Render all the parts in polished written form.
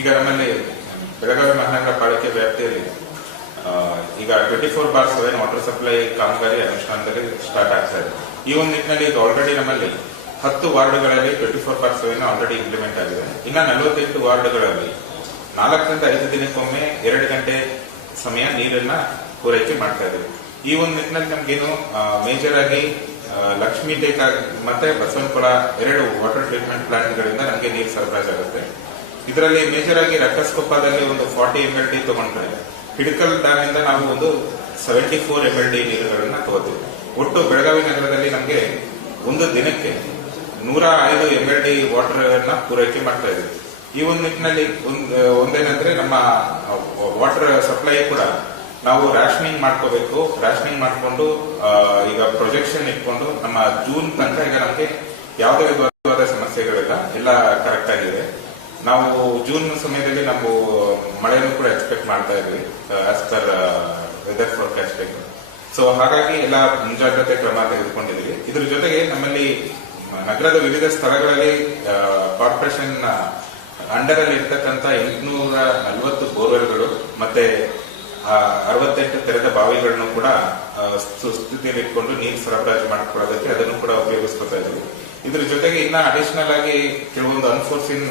ಈಗ ನಮ್ಮಲ್ಲಿ ಬೆಳಗಾವಿ ಮಹಾನಗರ ಪಾಲಿಕೆ ವ್ಯಾಪ್ತಿಯಲ್ಲಿ ಈಗ 24/7 ವಾಟರ್ ಸಪ್ಲೈ ಕಾಮಗಾರಿ ಅನುಷ್ಠಾನದಲ್ಲಿ ಸ್ಟಾರ್ಟ್ ಆಗ್ತಾ ಇದೆ. ಈ ಒಂದು ನಿಟ್ಟಿನಲ್ಲಿ ಈಗ ಆಲ್ರೆಡಿ ನಮ್ಮಲ್ಲಿ 10 ವಾರ್ಡ್ಗಳಲ್ಲಿ 24/7 ಆಲ್ರೆಡಿ ಇಂಪ್ಲಿಮೆಂಟ್ ಆಗಿದೆ. ಇನ್ನ 48 ವಾರ್ಡ್ಗಳಲ್ಲಿ 4 ರಿಂದ 5 ದಿನಕ್ಕೊಮ್ಮೆ 2 ಗಂಟೆ ಸಮಯ ನೀರನ್ನ ಪೂರೈಕೆ ಮಾಡ್ತಾ ಇದ್ದೀವಿ. ಈ ಒಂದು ನಿಟ್ಟಿನಲ್ಲಿ ನಮ್ಗೇನು ಮೇಜರ್ ಆಗಿ ಲಕ್ಷ್ಮೀ ಟೇಕ್ ಮತ್ತೆ ಬಸವನಕೊಳ 2 ವಾಟರ್ ಟ್ರೀಟ್ಮೆಂಟ್ ಪ್ಲಾಂಟ್ ಗಳಿಂದ ನಮಗೆ ನೀರು ಸರಬರಾಜಾಗುತ್ತೆ. ಇದರಲ್ಲಿ ಮೇಜರ್ ಆಗಿ ರಕ್ಕಸ್ಕೊಪ್ಪದಲ್ಲಿ ಒಂದು 40 MLD ತಗೊಂಡ್ರೆ ಹಿಡಕಲ್ ಡ್ಯಾಮ್ ಇಂದ ನಾವು ಒಂದು 74 MLD ನೀರುಗಳನ್ನ ತಗೋತೀವಿ. ಒಟ್ಟು ಬೆಳಗಾವಿ ನಗರದಲ್ಲಿ ನಮಗೆ ಒಂದು ದಿನಕ್ಕೆ 105 MLD ವಾಟರ್ ಅನ್ನ ಪೂರೈಕೆ ಮಾಡ್ತಾ ಇದ್ದೀವಿ. ಈ ಒಂದು ನಿಟ್ಟಿನಲ್ಲಿ ಒಂದೇನಂದ್ರೆ ನಮ್ಮ ವಾಟರ್ ಸಪ್ಲೈ ಕೂಡ ನಾವು ರ್ಯಾಷನಿಂಗ್ ಮಾಡ್ಕೋಬೇಕು. ರ್ಯಾಷನಿಂಗ್ ಮಾಡ್ಕೊಂಡು ಈಗ ಪ್ರೊಜೆಕ್ಷನ್ ಇಟ್ಕೊಂಡು ನಮ್ಮ ಜೂನ್ ತನಕ ಈಗ ನಮಗೆ ಯಾವುದೇ ವಿಧವಾದ ಸಮಸ್ಯೆಗಳಿಲ್ಲ, ಎಲ್ಲ ಕರೆಕ್ಟ್ ಆಗಿದೆ. ನಾವು ಜೂನ್ ಸಮಯದಲ್ಲಿ ನಾವು ಮಳೆನೂ ಕೂಡ ಎಕ್ಸ್ಪೆಕ್ಟ್ ಮಾಡ್ತಾ ಇದ್ವಿ as per weather forecasting. So ಹಾಗಾಗಿ ಎಲ್ಲ ಮುಂಜಾಗ್ರತೆ ಕ್ರಮ ತೆಗೆದುಕೊಂಡಿದ್ವಿ. ಇದ್ರ ಜೊತೆಗೆ ನಮ್ಮಲ್ಲಿ ನಗರದ ವಿವಿಧ ಸ್ಥಳಗಳಲ್ಲಿ ಕಾರ್ಪೊರೇಷನ್ ಅಂಡರ್ ಅಲ್ಲಿ ಇರ್ತಕ್ಕಂಥ 840 ಬೋರ್ವೆಲ್ಗಳು ಮತ್ತೆ 68 ತೆರೆದ ಬಾವಿಗಳನ್ನು ಕೂಡ ಸುಸ್ಥಿತಿಯಲ್ಲಿ ಇಟ್ಕೊಂಡು ನೀರು ಸರಬರಾಜು ಮಾಡಿಕೊಳ್ಳೋದಕ್ಕೆ ಅದನ್ನು ಕೂಡ ಉಪಯೋಗಿಸ್ಕೊತಾ ಇದ್ವಿ. ಇದ್ರ ಜೊತೆಗೆ ಇನ್ನ ಅಡಿಷನಲ್ ಆಗಿ ಕೆಲವೊಂದು ಅನ್ಫೋರ್ಸಿನ್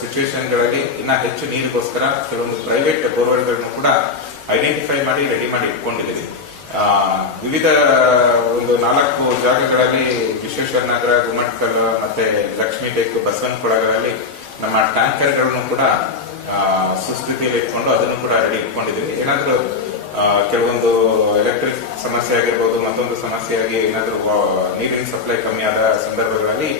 ಸಿಚುವೇಶನ್ಗಳಲ್ಲಿ ಇನ್ನ ಹೆಚ್ಚು ನೀರಿಗೋಸ್ಕರ ಕೆಲವೊಂದು ಪ್ರೈವೇಟ್ ಬೋರ್ವೆಲ್ಗಳನ್ನು ಕೂಡ ಐಡೆಂಟಿಫೈ ಮಾಡಿ ರೆಡಿ ಮಾಡಿ ಇಟ್ಕೊಂಡಿದ್ದೀವಿ. ವಿವಿಧ ಒಂದು 4 ಜಾಗಗಳಲ್ಲಿ ವಿಶ್ವೇಶ್ವರ ನಗರ, ಗುಮ್ಮಟ್ಕಲ್ ಮತ್ತೆ ಲಕ್ಷ್ಮೀ ಟೇಕ್, ಬಸವನಕೊಳಗಳಲ್ಲಿ ನಮ್ಮ ಟ್ಯಾಂಕರ್ಗಳನ್ನು ಕೂಡ ಸುಸ್ಥಿತಿಯಲ್ಲಿ ಇಟ್ಕೊಂಡು ಅದನ್ನು ಕೂಡ ರೆಡಿ ಇಟ್ಕೊಂಡಿದ್ದೀವಿ. ಏನಾದ್ರೂ ಕೆಲವೊಂದು ಎಲೆಕ್ಟ್ರಿಕ್ ಸಮಸ್ಯೆ ಆಗಿರ್ಬೋದು, ಮತ್ತೊಂದು ಸಮಸ್ಯೆಯಾಗಿ ಏನಾದ್ರೂ ನೀರಿನ ಸಪ್ಲೈ ಕಮ್ಮಿ ಆದ ಸಂದರ್ಭಗಳಲ್ಲಿ